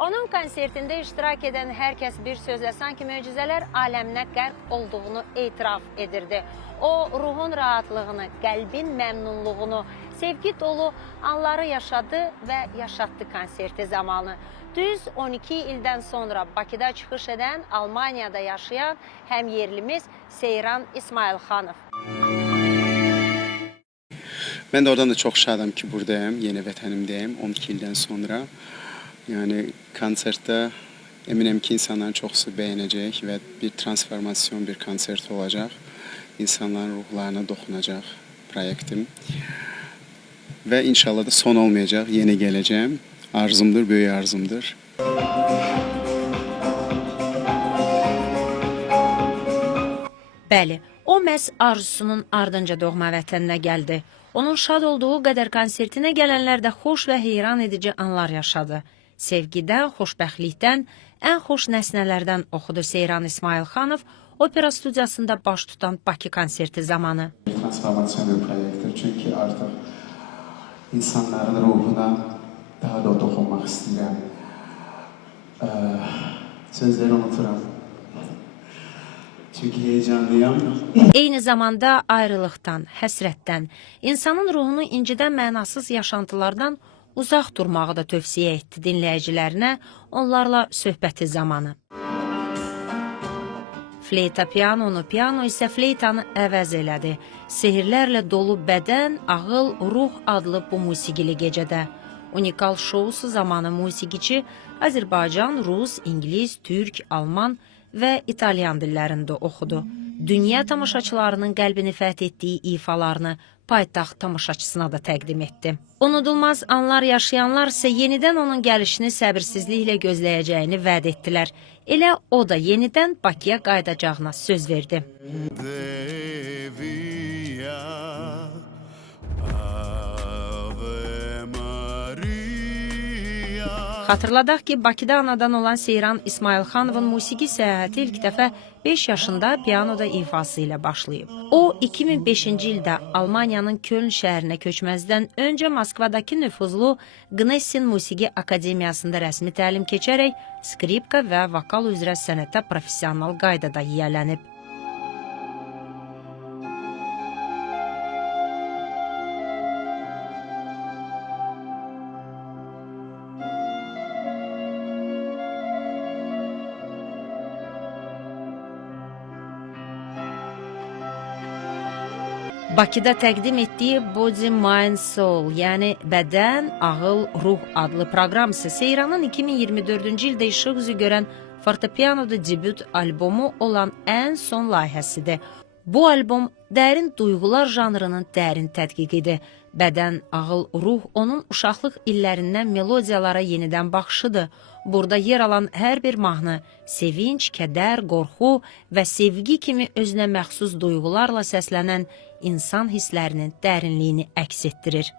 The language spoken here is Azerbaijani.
Onun konsertində iştirak edən hər kəs bir sözlə sanki möcüzələr aləminə qərq olduğunu etiraf edirdi. O, ruhun rahatlığını, qəlbin məmnunluğunu, sevgi dolu anları yaşadı və yaşatdı konserti zamanı. Düz 12 ildən sonra Bakıda çıxış edən, Almaniyada yaşayan həm yerlimiz Seyran İsmailxanov. Ben de oradan da çok şadım ki buradayım, yeni vətənimdəyim 12 ildən sonra. Yani konserte eminim ki insanların çoxusu beğenecek ve bir transformasyon bir konsert olacak. İnsanların ruhlarına dokunacak proyektim. Ve inşallah da son olmayacak, yeni geleceğim. Arzumdur, böyük arzumdur. Bəli, o məhz arzusunun ardınca doğma vətəninə gəldi. Onun şad olduğu qədər konsertinə gələnlər də xoş və heyran edici anlar yaşadı. Sevgidən, xoşbəxtlikdən, ən xoş nəsnələrdən oxudu Seyran İsmailxanov opera studiyasında baş tutan Bakı konserti zamanı. Transformasyon bir proyektir çünkü artık insanların ruhuna daha da dokunmak istedim. Sözleri unuturam. Çünkü heyecanlıyım. Eyni zamanda ayrılıqdan, həsrətdən, insanın ruhunu incidən mənasız yaşantılardan uzaq durmağı da tövsiyə etdi dinləyicilərinə onlarla söhbəti zamanı. Fleyta pianonu, piano isə fleytanı əvəz elədi. Sehirlərlə dolu bədən, ağıl, ruh adlı bu musiqili gecədə. Unikal şousu zamanı musiqiçi Azərbaycan, Rus, İngilis, Türk, Alman və İtalyan dillərində oxudu. Dünya tamaşaçılarının qəlbini fəth etdiyi ifalarını paytaxt tamaşaçısına da təqdim etdi. Unudulmaz anlar yaşayanlar isə yenidən onun gəlişini səbirsizliklə gözləyəcəyini vəd etdilər. Elə o da yenidən Bakıya qayıdacağına söz verdi. Xatırladaq ki, Bakıda anadan olan Seyran İsmailxanovun musiqi səyahəti ilk dəfə 5 yaşında pianoda ifası ilə başlayıb. O, 2005-ci ildə Almaniyanın Köln şəhərinə köçməzdən öncə Moskvadakı nüfuzlu Gnessin Musiqi Akademiyasında rəsmi təlim keçərək skripka və vokal üzrə sənətə professional qaydada yiyələnib. Bakıda təqdim etdiyi Body, Mind, Soul, yəni Bədən, Ağıl, Ruh adlı proqram isə Seyranın 2024-cü ildə işıq üzü görən fortepianoda debüt albomu olan ən son layihəsidir. Bu albom dərin duyğular janrının dərin tədqiqidir. Bədən, ağıl, ruh onun uşaqlıq illərindən melodiyalara yenidən baxışıdır. Burada yer alan hər bir mahnı sevinç, kədər, qorxu və sevgi kimi özünə məxsus duyğularla səslənən insan hisslərinin dərinliyini əks etdirir.